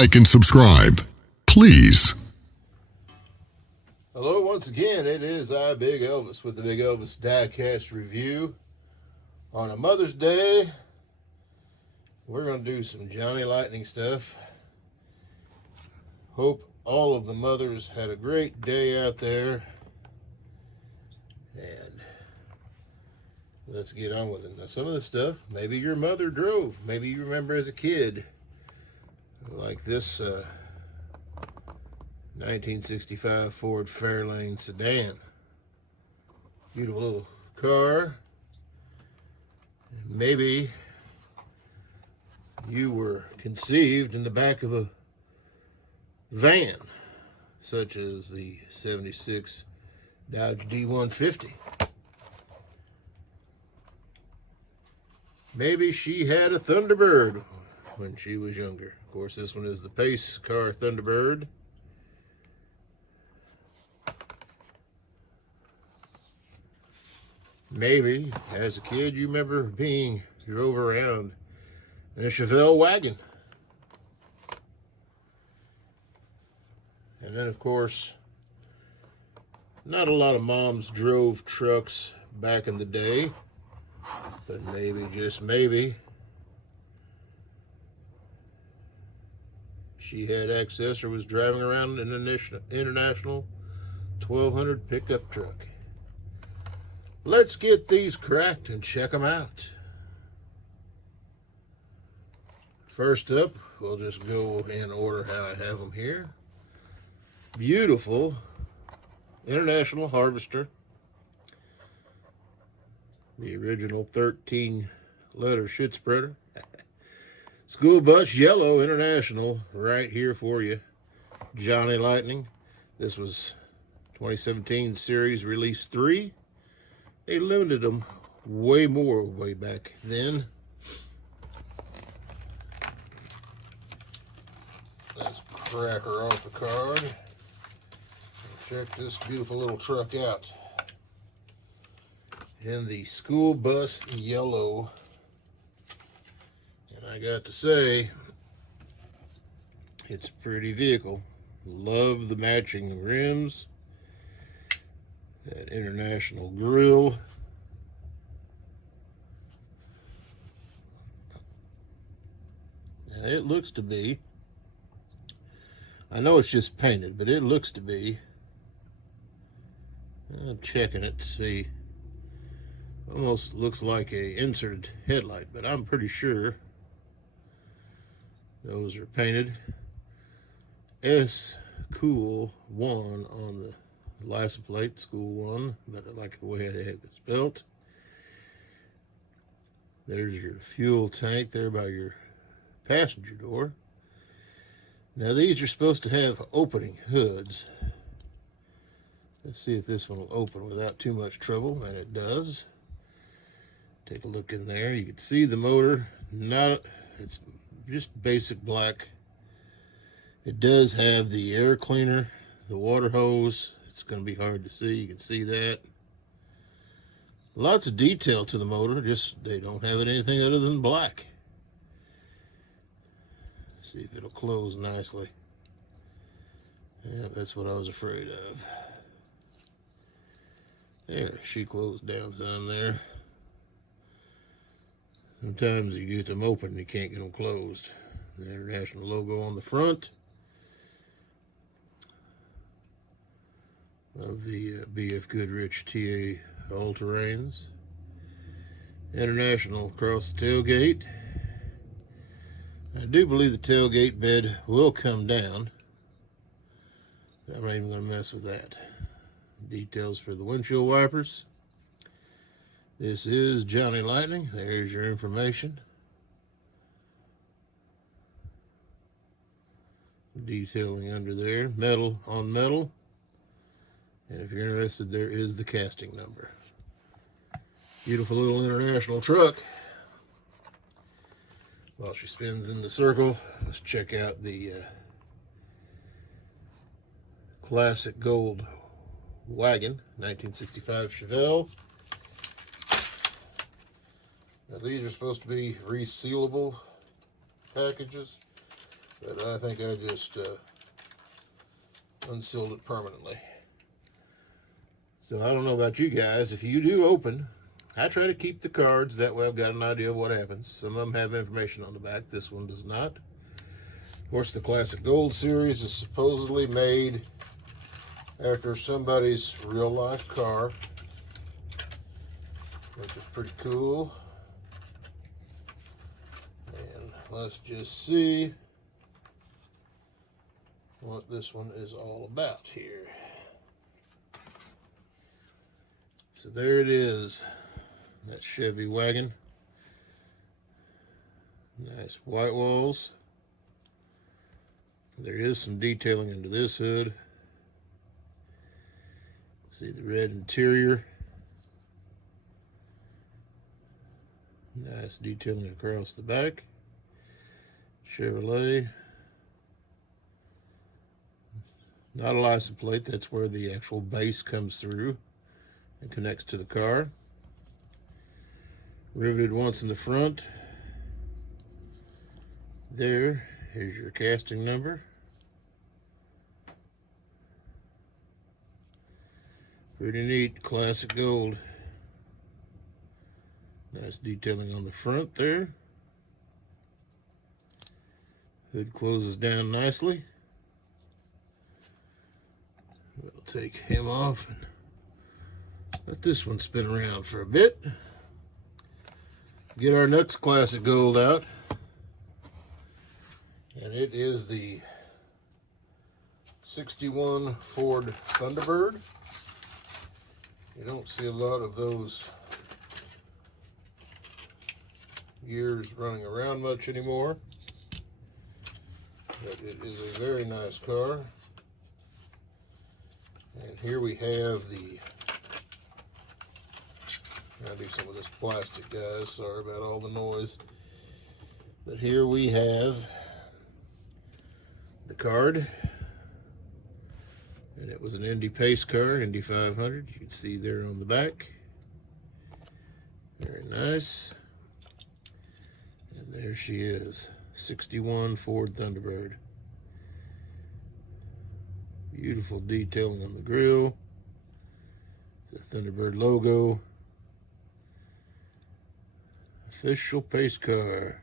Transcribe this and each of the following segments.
like and subscribe. Please. Hello, once again, it is I, Big Elvis, with the Big Elvis diecast review. On a Mother's Day, we're going to do some Johnny Lightning stuff. Hope all of the mothers had a great day out there. And let's get on with it. Now, some of the stuff, maybe your mother drove. Maybe you remember as a kid, like this 1965 Ford Fairlane sedan. Beautiful little car. Maybe you were conceived in the back of a van, such as the 76 Dodge D150. Maybe she had a Thunderbird when she was younger. Of course, this one is the Pace car Thunderbird. Maybe, as a kid, you remember being drove around in a Chevelle wagon. And then, of course, not a lot of moms drove trucks back in the day, but maybe, just maybe, she had access or was driving around in an international 1200 pickup truck. Let's get these cracked and check them out. First up, we'll just go in order how I have them here. Beautiful International Harvester. The original 13-letter shit spreader. School bus yellow International right here for you. Johnny Lightning. This was 2017 series release 3. They limited them way more way back then. Let's crack her off the card. Check this beautiful little truck out. In the school bus yellow. And I got to say, it's a pretty vehicle. Love the matching rims. That International grill. Now it looks to be, I know it's just painted, but it looks to be, I'm checking it to see, almost looks like a inserted headlight, but I'm pretty sure those are painted. S Cool 1 on the license plate, School 1, but I like the way they have it spelled. There's your fuel tank there by your passenger door. Now these are supposed to have opening hoods. Let's see if this one will open without too much trouble, and it does. Take a look in there. You can see the motor. It's just basic black. It does have the air cleaner, the water hose. It's going to be hard to see. You can see that. Lots of detail to the motor, just they don't have it anything other than black. Let's see if it'll close nicely. Yeah, that's what I was afraid of. There, she closed down some there. Sometimes you get them open, you can't get them closed. The International logo on the front of the BF Goodrich TA all-terrains. International across the tailgate. I do believe the tailgate bed will come down. I'm not even going to mess with that. Details for the windshield wipers. This is Johnny Lightning. There's your information. Detailing under there. Metal on metal. And if you're interested, there is the casting number. Beautiful little International truck. While she spins in the circle, let's check out the classic gold wagon, 1965 Chevelle. Now these are supposed to be resealable packages. but I think I just unsealed it permanently. So I don't know about you guys. If you do open, I try to keep the cards. That way I've got an idea of what happens. Some of them have information on the back. This one does not. Of course, the Classic Gold series is supposedly made after somebody's real life car, which is pretty cool. And let's just see what this one is all about here. So there it is, that Chevy wagon. Nice white walls. There is some detailing into this hood. See the red interior. Nice detailing across the back. Chevrolet. Not a license plate, that's where the actual base comes through and connects to the car. Riveted once in the front. There is your casting number. Pretty neat, Classic Gold. Nice detailing on the front there. Hood closes down nicely. We'll take him off and let this one spin around for a bit. Get our next Classic Gold out. And it is the 61 Ford Thunderbird. You don't see a lot of those gears running around much anymore. But it is a very nice car. And here we have the, I'll do some of this plastic, guys. Sorry about all the noise. But here we have the card. And it was an Indy pace car, Indy 500. You can see there on the back. Very nice. And there she is, 61 Ford Thunderbird. Beautiful detailing on the grille. The Thunderbird logo. Official pace car.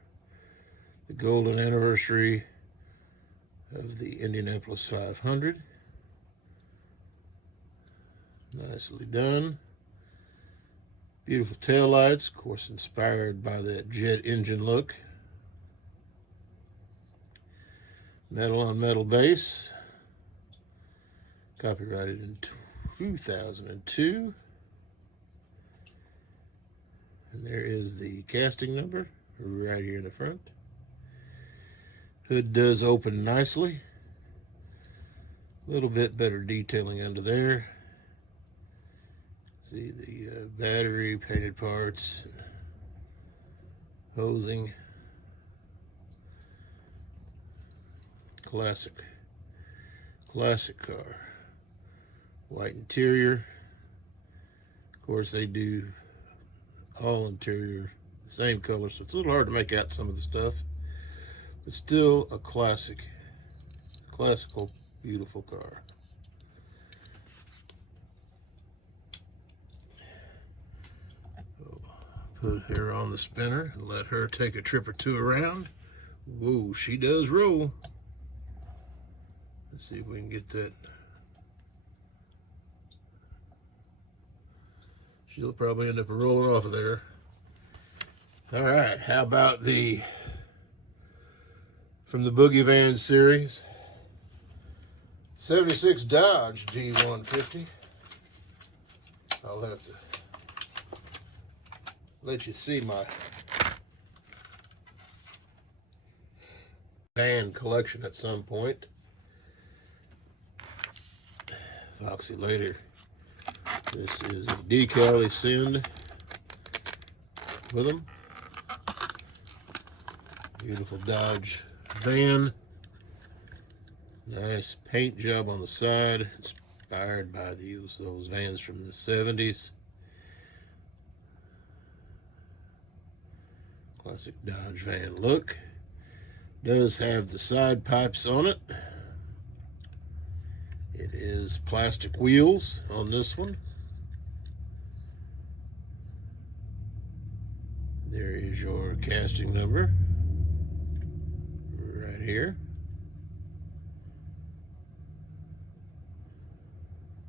The golden anniversary of the Indianapolis 500. Nicely done. Beautiful taillights, of course inspired by that jet engine look. Metal on metal base. Copyrighted in 2002. And there is the casting number right here in the front. Hood does open nicely. A little bit better detailing under there. See the battery, painted parts, hosing. Classic car. White interior. Of course, they do all interior the same color, so it's a little hard to make out some of the stuff. But still a classical, beautiful car. Put her on the spinner and let her take a trip or two around. Whoa, she does roll. Let's see if we can get that. She'll probably end up rolling off of there. All right, how about from the Boogie Van series, 76 Dodge G150. I'll have to let you see my van collection at some point. Foxy later. This is a decal they send with them. Beautiful Dodge van. Nice paint job on the side, inspired by those vans from the 70s. Classic Dodge van look. Does have the side pipes on it. It is plastic wheels on this one. There is your casting number right here.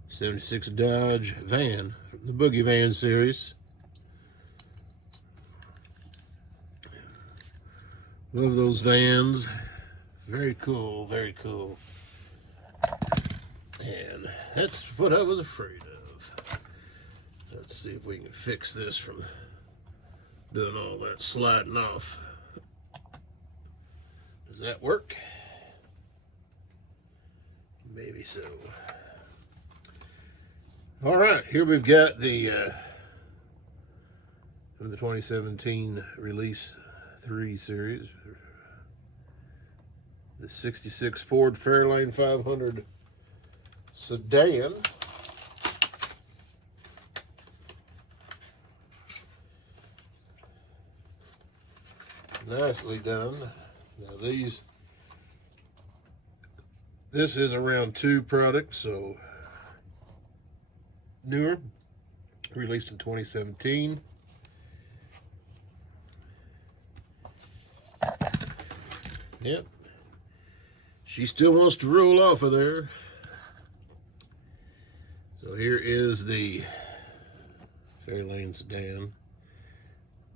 76 Dodge van from the Boogie Van series. Love those vans. Very cool, very cool. And that's what I was afraid of. Let's see if we can fix this from doing all that sliding off. Does that work? Maybe so. All right, here we've got the from the 2017 Release 3 series, the 66 Ford Fairlane 500 sedan. Nicely done. Now this is a round 2 product, so newer, released in 2017. Yep. She still wants to roll off of there. So here is the Fairlane sedan.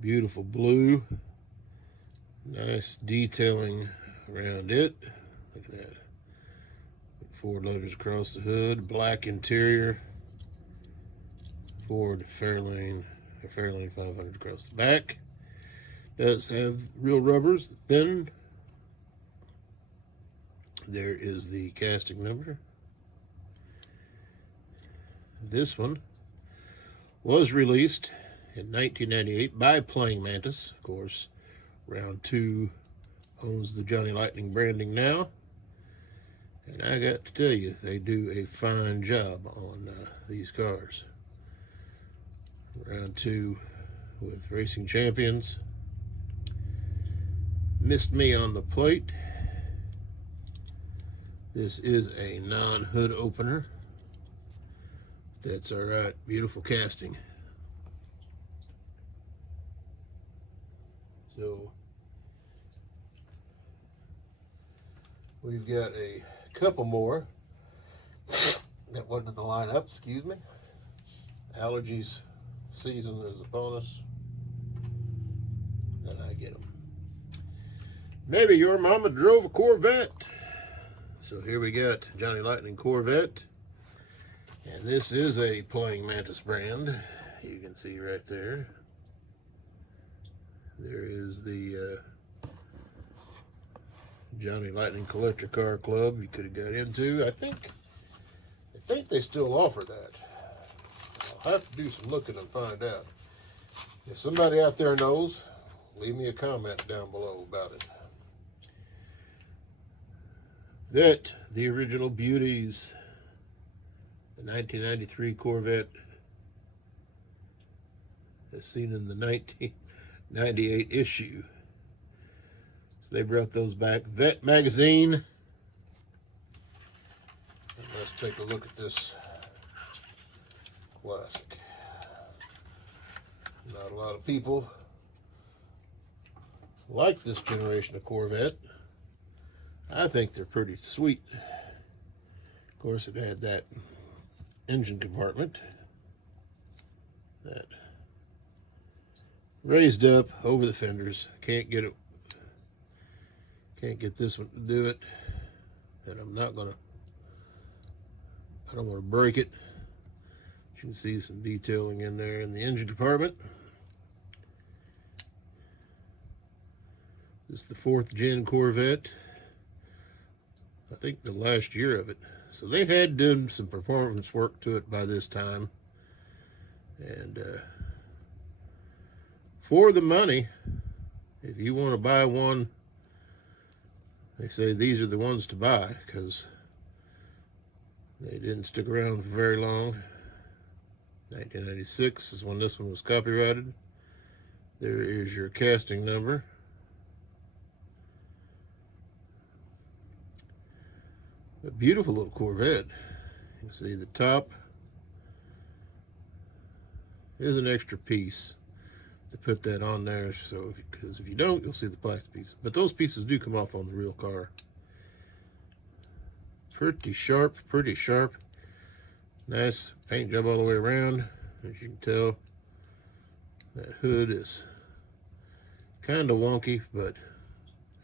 Beautiful blue. Nice detailing around it. Look at that. Ford letters across the hood. Black interior. Ford Fairlane 500 across the back. Does have real rubbers. Then there is the casting number. This one was released in 1998 by Playing Mantis. Of course, round 2 owns the Johnny Lightning branding now. And I got to tell you, they do a fine job on these cars. Round 2 with Racing Champions. Missed me on the plate. This is a non-hood opener. That's all right. Beautiful casting. So we've got a couple more that went to the lineup. Excuse me. Allergies season is upon us, and I get them. Maybe your mama drove a Corvette. So here we got Johnny Lightning Corvette. And this is a Playing Mantis brand. You can see right there. There is the Johnny Lightning Collector Car Club you could have got into. I think they still offer that. I'll have to do some looking and find out. If somebody out there knows, leave me a comment down below about it. That, the original beauties, the 1993 Corvette, as seen in the 1998 issue. So they brought those back. Vet magazine. And let's take a look at this classic. Not a lot of people like this generation of Corvette. I think they're pretty sweet. Of course, it had that engine compartment that raised up over the fenders. Can't get this one to do it, and I don't want to break it. You can see some detailing in there in the engine compartment. This is the 4th gen Corvette. I think the last year of it. So they had done some performance work to it by this time. And for the money, if you want to buy one, they say these are the ones to buy, because they didn't stick around for very long. 1996 is when this one was copyrighted. There is your casting number. A beautiful little Corvette. You can see the top is an extra piece to put that on there, so because if you don't, you'll see the plastic piece. But those pieces do come off on the real car. Pretty sharp, pretty sharp. Nice paint job all the way around. As you can tell, that hood is kind of wonky, but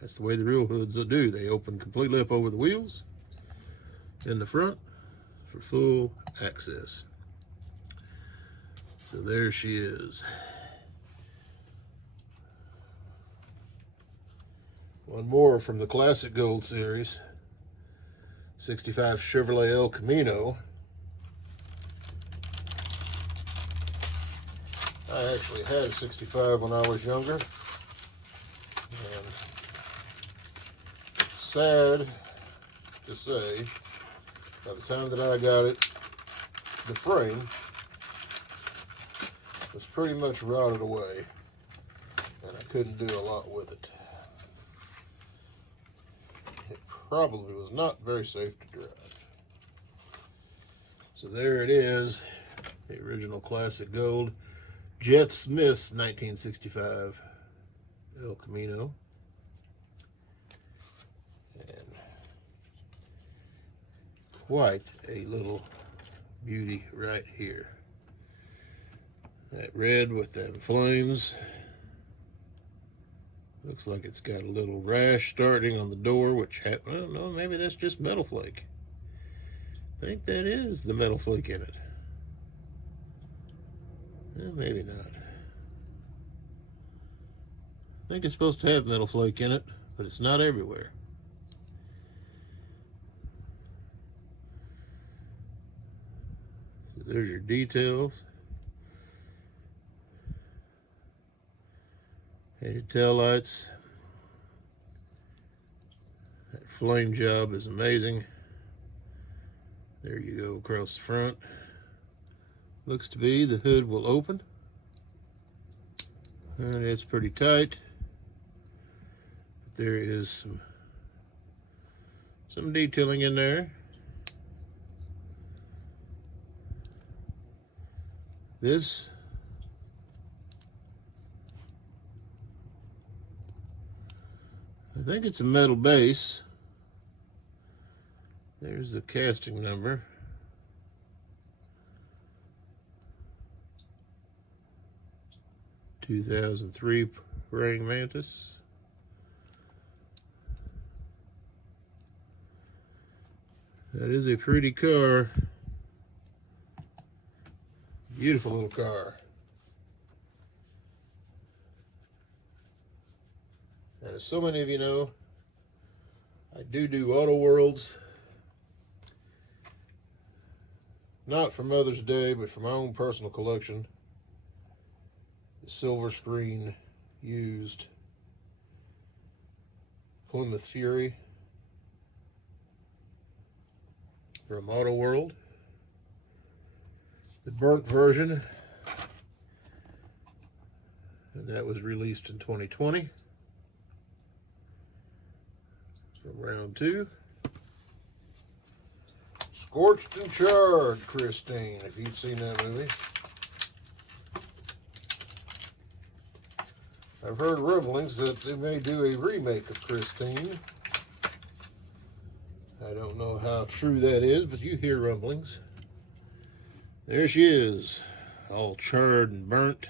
that's the way the real hoods will do. They open completely up over the wheels in the front for full access. So there she is. One more from the Classic Gold series, 65 Chevrolet El Camino. I actually had a 65 when I was younger, and sad to say, by the time that I got it, the frame was pretty much rotted away, and I couldn't do a lot with it. It probably was not very safe to drive. So there it is, the original Classic Gold Jet Smith's 1965 El Camino. And quite a little beauty right here. That red with them flames. Looks like it's got a little rash starting on the door, which I don't know, maybe that's just metal flake. I think that is the metal flake in it. Well, maybe not. I think it's supposed to have metal flake in it, but it's not everywhere. So there's your details. Headed taillights. That flame job is amazing. There you go across the front. Looks to be the hood will open, and it's pretty tight. But there is some detailing in there. This I think it's a metal base. There's the casting number. (2003) Praying Mantis. That is a pretty car. Beautiful little car. And as so many of you know, I do Auto Worlds. Not for Mother's Day, but for my own personal collection. The silver screen used Plymouth Fury from Auto World. The burnt version, and that was released in 2020 from round 2. Scorched and Charred, Christine, if you've seen that movie. I've heard rumblings that they may do a remake of Christine. I don't know how true that is, but you hear rumblings. There she is, all charred and burnt,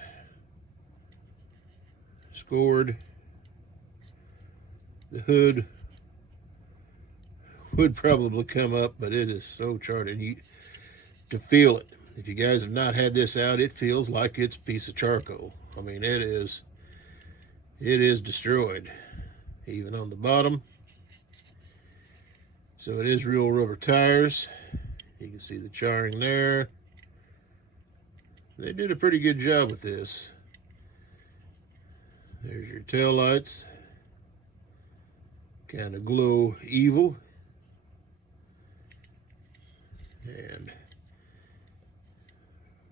scored. The hood would probably come up, but it is so charred, and to feel it. If you guys have not had this out, it feels like it's a piece of charcoal. I mean, it is destroyed, even on the bottom. So it is real rubber tires. You can see the charring there. They did a pretty good job with this. There's your tail lights. Kind of glow evil. And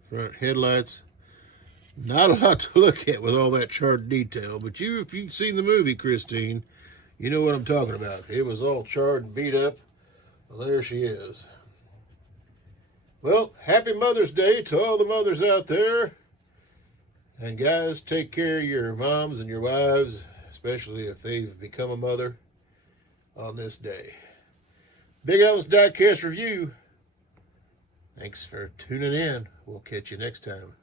front headlights. Not a lot to look at with all that charred detail, but if you've seen the movie, Christine, you know what I'm talking about. It was all charred and beat up. Well, there she is. Well, happy Mother's Day to all the mothers out there. And guys, take care of your moms and your wives, especially if they've become a mother on this day. Big Elvis Diecast Review. Thanks for tuning in. We'll catch you next time.